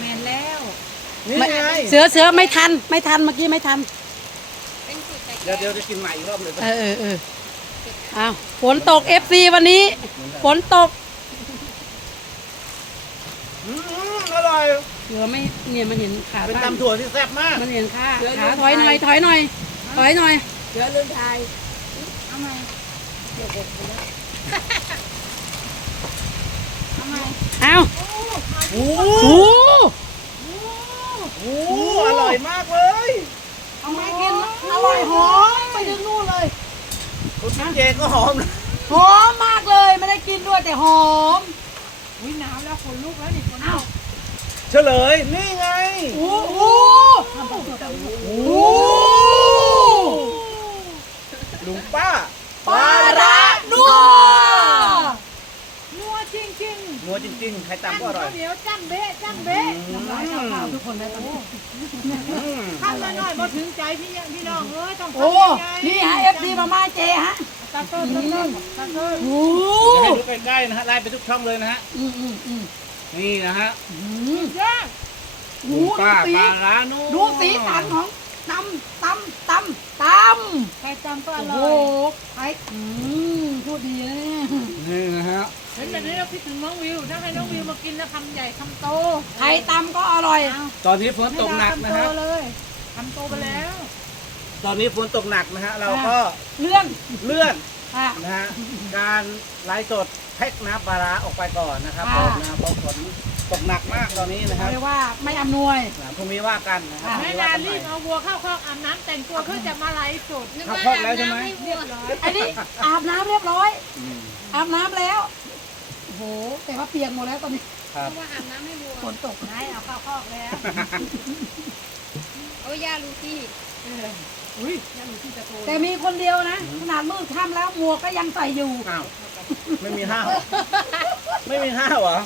แมนแล้ว นี่ไม่ไงเสือเสือไม่ทัน ไม่ทันเมื่อกี้ไม่ทัน เป็นสูตรแต่เดี๋ยวเดี๋ยวจะกินใหม่อีกรอบหนึ่งเออเออเอออ้าวฝนตกเอฟซีวันนี้ ฝนตกอืมอร่อยเสือไม่เนี่ยมันเห็นขาเป็นตั้งตำถั่วที่แซ่บมากมันเห็นขาขาถอยหน่อยถอยหน่อยถอยหน่อย เดี๋ยวลืมทายเอาไหมเดี๋ยวเด็กไปแล้วเอาไหมเอาโอ้โอ้ โหอร่อยมากเลยเอามากินอร่อยหอมไปถึงนู่นเลยคุณพี่เจก็หอมนะหอมมากเลยไม่ได้กินด้วยแต่หอมอุ้ยหนาวแล้วฝนลุกแล้วนี่ฝนเอ้าตกเฉลยนี่ไงโอ้โหโอ้โอ้ลุงป้าปลาร้านัวนัวจริง จริงนัวจริงๆ ใครๆตั้งตำก็อร่อย ข้าวเหนียวจ้ำเบ๊ะจ้ำเบ๊ะอืมหลายชาวข่าวทุกคนได้ตอนนี้อืมข้าวน้อยๆมาถึงใจพี่ยังพี่น้องเอ้ยต้องโอ้ทำยังไงนี่ฮะเอฟซีมาม่าเจฮะตาเติ้ลตาเติ้ลตาเติ้ลโอ้เดี๋ยวให้ดูใกล้ๆนะฮะไล่ไปทุกช่องเลยนะฮะอืมอืมอืมนี่นะฮะอืมย่าโอ้ลุงดูป้าสีปลาร้านัวดูสีสันของ ตำตำตำตำใครจำก็อโอ้ร่โหอยไอ้อืมพูดดีนะเนี่ยนี่นะฮะเห็นแบบนี้เราคิดถึงน้องวิว ถ้าให้น้องวิวมากินนะคำใหญ่คำโตไข่ตำก็อร่อยตอนนี้ฝนตกหนักนะฮะคำโตเลยคำโตไปแล้วตอนนี้ฝนตกหนักนะฮะเราก็เรื่องเลื่อนอะ นะฮะการไลฟ์สดแพ็กน้ำปลาร้าออกไปก่อนนะครับผอ่ามนะเพราะฝน ตกหนักมากตอนนี้นะคเขารับเรียกว่าไม่อำนวยนะพรุ่งนี้ว่ากันนะครับอ่าพรุ่แม่งนี้นาว่ากันใหรีม่ บเอาวัวเข้าคอกอาบน้ำแต่งตัวเพื่อจะมาไลฟ์สดเข้าคอกแล้วใช่ไหม เรียบร้อยอันนี้อาบน้ำเรียบร้อย อืมอาบน้ำแล้วโอ้โหแต่ว่าเปียกหมดแล้วตอนนี้ครับว่าอาบน้ำให้วัวฝนตกไหนเอาเข้าคอกแล้วโอ้ยาลูซี่อุ้ยนั่นอยู่ที่ตะโกนแต่มีคนเดียวนะ ขนาดมืดค่ำแล้วหมวกก็ยังใส่อยู่อ้าวไม่มีห้าว ไม่มีห้าวเหรอ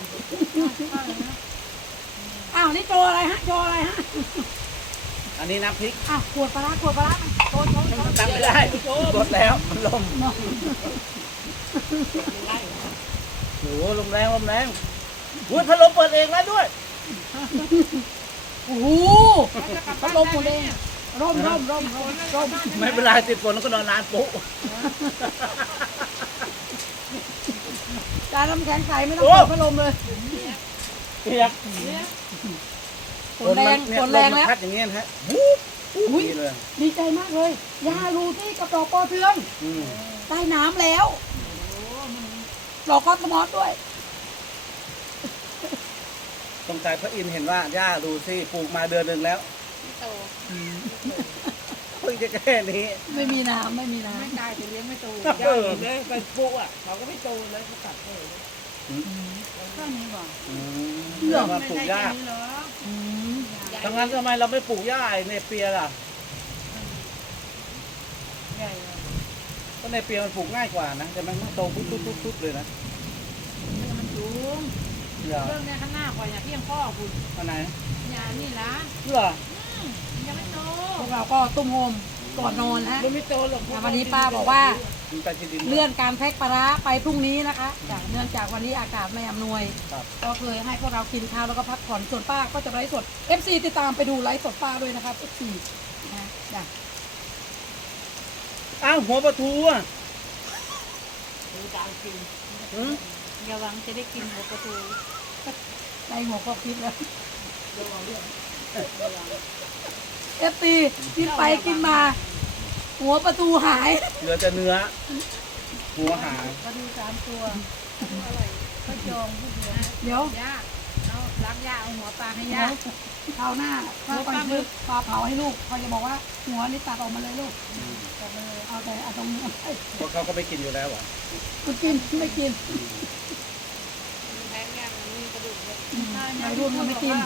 อ้าวนี่โจอะไรฮะโจอะไรฮะอันนี้น้ำพริกอ้าวขวดปลาร้าขวดปลาร้าโจโจโจตักไม่ได้กดแล้วมันลมเนาะโอ้โหลมแรงลมแรงอุ้ยพัดลมเปิดเองแล้วด้วยโอ้โหพัดลมหมดเลยร่มร่มร่มร่มร่มไม่เป็นไรติดฝนก็นอนนานปุ๊ จานน้ำแข็งใสไม่ต้องเปิดพัดลมเลยเปียกฝนแรงเนี่ยฝนแรงมมัแล้วพัดอย่างเงี้ยนะฮะวูบวูบอุ๊ยนี่เลยดีใจมากเลยยาลูที่กับดอกปอเทืองอืมใต้น้ำแล้วดอกก็สมอสด้วยสงสัยพระอินทร์เห็นว่าย่าดูสิปลูกมาเดือนหนึ่งแล้วไม่โตเพิ่งจะแค่นี้ ไม่มีน้ำไม่มีน้ไม่ตายแต่เลี้ยงไม่โตเออเลยไปปลูกอะเขาก็ไม่โตเลยเขาตัดเลยอืมแค่นี้ก่อนอืมเรื่องมาปลูกหญ้าไม่ได้แค่นี้เหรอำอืมทั้งนั้นทำไมเราไม่ปลูกหญ้าไอ้เนเปียล่ะใหญ่เลยก็เนเปียมันปลูกง่ายกว่านะแต่มันต้องโตปุ๊บปุ๊บปุ๊บปุ๊บเลยนะมันสูงเหรอเรื่องเนี้ยข้างหน้าก่อนอย่าเพียงพ่อคุณอันไหนอย่านี่ละเหรอยังไม่โต พวกเราก็ตุ้มโฮมก่อนนอนฮะมันไม่โตหรอกแต่วันนี้ป้าบอกว่ามันไปที่ดิน เลื่อนการแพ็คปลาร้าไปพรุ่งนี้นะคะจากเนื่องจากวันนี้อากาศไม่อำนวย ครับ ก็เลยให้พวกเรากินข้าวแล้วก็พักผ่อนส่วนป้าก็จะไลฟ์สด FC ติดตามไปดูไลฟ์สดป้าด้วยนะครับ FC นะจ้ะอ้าวหัวปลาทูอะดูตามจริงหืมอย่าหวังจะได้กินหัวประตูในหัวก็คิดแล้วระวัง เรื่อง FC กินไปกินมา หัวประตูหาย เหลือแต่เนื้อ หัวหางก็ดูสามตัวอร่อยก็จองพูดเดียวเดี๋ยวย่าเอาล้างย่าเอาหัวปลาให้เดี๋ย่ายวคราวหน้าถ้าไปซื้อปลาเผาให้ลูกเขาจะบอกว่าหัวนี่ตัดออกมาเลยลูกตัดมาเลยเอาแต่เอาตรงนี้เอาไปเพราะเขาก็ไม่กินอยู่แล้วอะ กูกินไม่กิน แพ้งานมันมีกระดูกเลย วัยรุ่นมันไม่กิน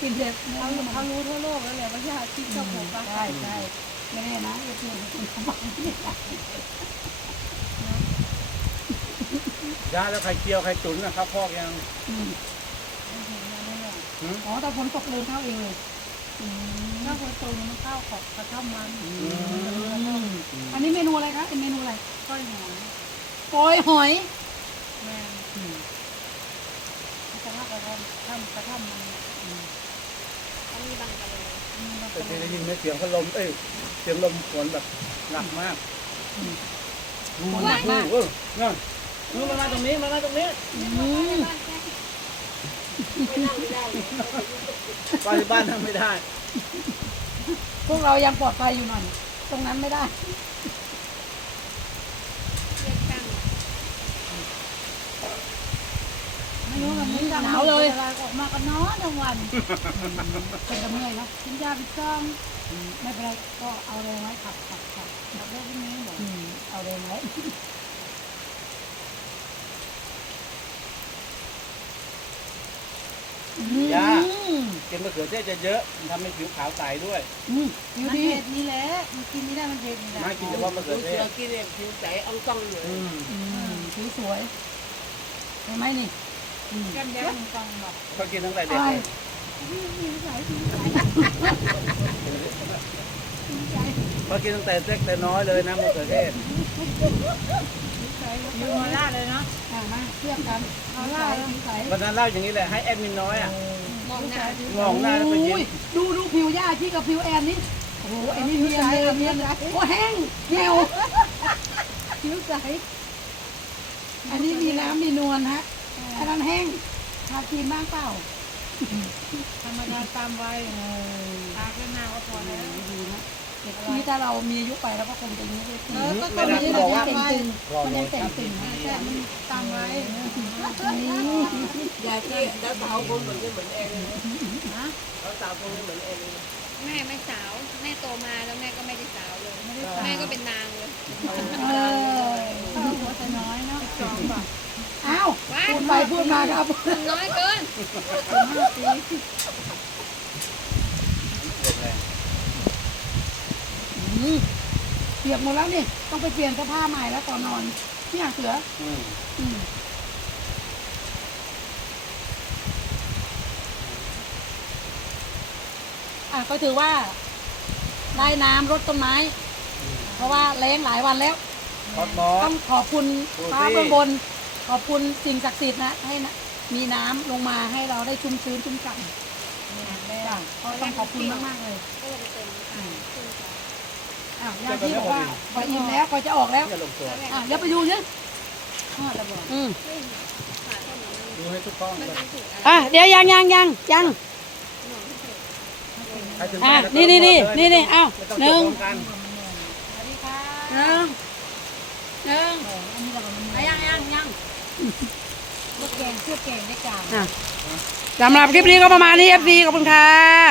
กินเด็ดเขาเขารู้ทั่วโลกแล้วแหละว่าย่าคิดชอบหัวปลาใช่ใช่ไม่แน่นะจะเพื่อนกินเขาบอกนี่ย่าแล้วใครเคี่ยวใครตุ๋นนะข้าวพอกยังอืมหืมอ๋อแต่ฝนตกเลยเข้าเองเลยถ้าคนโตมันข้าวขอบกระท่อมมันอันนี้เมนูอะไรคะเป็นเมนูอะไรก้อยหอยปอยหอยแม่ะท่อมกระท่อมท่อมกระท่อมมันอมีบังกันเลยแต่ที่ได้ยินไหมเสียงพัดลมเอ้ยเสียงลมฝนแบบหนักมากฝนหนักมาก เออนั่นนู่นมันมาตรงนี้มันมาตรงนี้อืมไปบ้านทำไม่ได้ พวกเรายังปลอดภัยอยู่หน่อย ตรงนั้นไม่ได้ เรียกช่าง ไม่รู้แบบนี้หนาวเลยวลาออกมาก็นอนทั้งวันเป็นกระเมื่อยเนาะกินยาพิษซ่องไม่เป็นไรก็เอาแรงไว้ขับขับขับขับรถที่นี้บอกอืมเอาแรงไว้ย่าอืมกินมะเขือเทศจะเยอะมันทำให้ผิวขาวใสด้วยอืมผิวมันดีเผ็ดนี่แหละมันกินไม่ได้มันเผ็ดนี่แหละไม่กินเฉพาะมะเขือเทศกินเองผิวใสอ่องต้องเลยอืมอืมผิวสวยเห็นไหมนี่ อืมกันแดงต้องแบบเขากินตั้งแต่เด็กอ้เลยเขากินตั้งแต่เล็กแต่น้อยเลยนะมะเขือเทศยูมาล่าเลยเนาะอะมาเทียบกันเอาล่าผิวใสวันนั้นเล่าอย่างนี้แหละให้แอดมินน้อยอะมองหน้ามองหน้าแล้วไปยิ้มโอ้ยดูดูผิวย่าที่กับผิวแอนนี่โอ้โหไอ้นี่เนียนเลยเนียนเลยโอ้แห้งเหี่ยวผิวใสอันนี้มีน้ำมีนวลฮะ อันนั้นแห้งทาครีมบ้างเปล่าธรรมดาตามวัยเออตาแค่หน้าก็พอแล้วดีนะเด็กที่ถ้าเรามีอายุไปแล้วก็คงจะอายุเยอะขึ้นเออก็ไม่ต้องได้มีเขาบอกว่าเต่งตึงรอมันรยัองแต่งครับตึงนะใช่มันตามวัยยายที่แล้วสาวคนเหมือนกันเหมือนเองแล้วสาวคนเหมือนเองแม่ไม่สาวแม่โตมาแล้วแม่ก็ไม่ได้สาวเลยแม่ก็เป็นนางเลยเออหัวจะน้อยเนาะสองบาท อ้าวพูดไปพูดมาครับน้อยเกินห้าปีเด็กแรงอืมเปียกหมดแล้วนี่ต้องไปเปลี่ยนเสื้อผ้าใหม่แล้วตอนนอนเนี่ยเสืออืมอืมอะก็ถือว่า ได้น้ำรดต้นไม้ เพราะว่าแล้งหลายวันแล้ว คอสมอต้สองขอบคุณดูฟ้าสิเบื้องบน ขอบคุณสิ่งศักดิ์สิทธิ์นะให้นะมีน้ำลงมาให้เราได้ชุ่มชื้นชุ่มฉ่ำจ้ะก็ต้องขอบคุณมากๆเลยก็เลยไปเติมน้ำตาลขึ้นใจอ้าวยาที่บอกว่าพออิ่มแล้วก็จะออกแล้วอย่าลงตัวอะเดี๋ยวไปดูเนี่ยทอดระบอกอืมไม่ขาดต้นหนอนดูให้ทุกข้องมันเลยเป็นสูตรอะไรอะเดี๋ยวยังยังยังยังหนอนที่สุดใครถึงอะไปนี่นี่นี่นี่นี่อ้าวไม่ต้องหนึ่งจบพร้อมกันสวัสดีค่ะหนึ่งหนึ่งอันนี้เราก็มันอะยังยังยัง รถแกงเชื่อแกงได้กลางอะสำหรับคลิปนี้ก็ประมาณนี้ FC ขอบคุณค่ะ